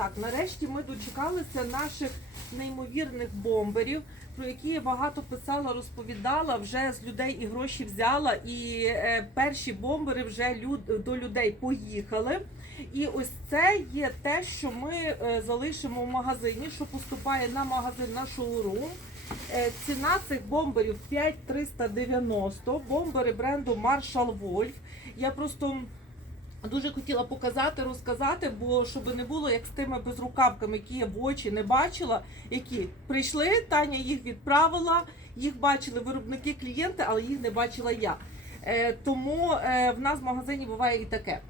Так, нарешті ми дочекалися наших неймовірних бомберів, про які я багато писала, розповідала, вже з людей і гроші взяла. І е, перші бомбери вже люд, до людей поїхали. І ось це є те, що ми е, залишимо в магазині, що поступає на магазин на шоурум. Е, Ціна цих бомберів 5390, бомбери бренду Marshall Wolf. Я просто дуже хотіла показати, розказати, бо щоб не було як з тими безрукавками, які я в очі не бачила, які прийшли, Таня їх відправила, їх бачили виробники клієнти, але їх не бачила я. Е, тому е, в нас в магазині буває і таке.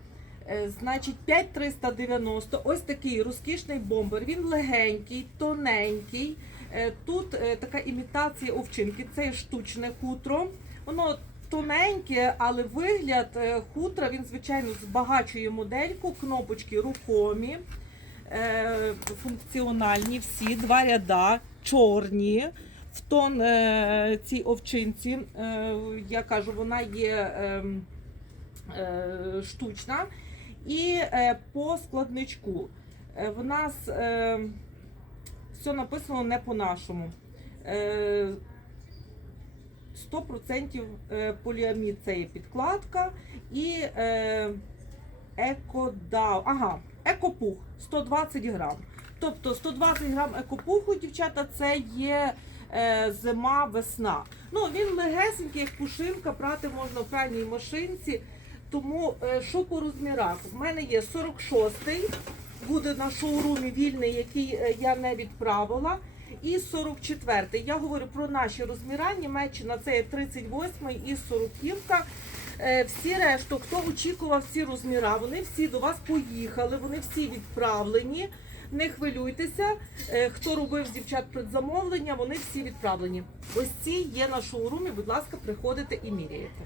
Е, Значить, 5390, ось такий розкішний бомбер. Він легенький, тоненький. Е, Тут е, така імітація овчинки, це штучне хутро. Воно тоненьке, але вигляд е, хутра він звичайно збагачує модельку, кнопочки рухомі, е, функціональні, всі два ряда, чорні. В тон е, цій овчинці, я кажу, вона є е, е, штучна. І по складничку. В нас е, все написано не по-нашому. Е, 100% е, поліамід це є підкладка і е, екодав. Ага, екопух 120 грам. Тобто 120 грам екопуху, дівчата, це є е, зима, весна. Ну, він легесенький, як пушинка, прати можна в пральній машинці. Тому е, що по розмірах? У мене є 46-й, буде на шоурумі вільний, який е, я не відправила. І 44-й. Я говорю про наші розміра. Німеччина це є 38-й і 40-ка. Е, Всі решту, хто очікував ці розміра, вони всі до вас поїхали, вони всі відправлені. Не хвилюйтеся, Е, хто робив з дівчат предзамовлення, вони всі відправлені. Ось ці є на шоурумі. Будь ласка, приходите і міряєте.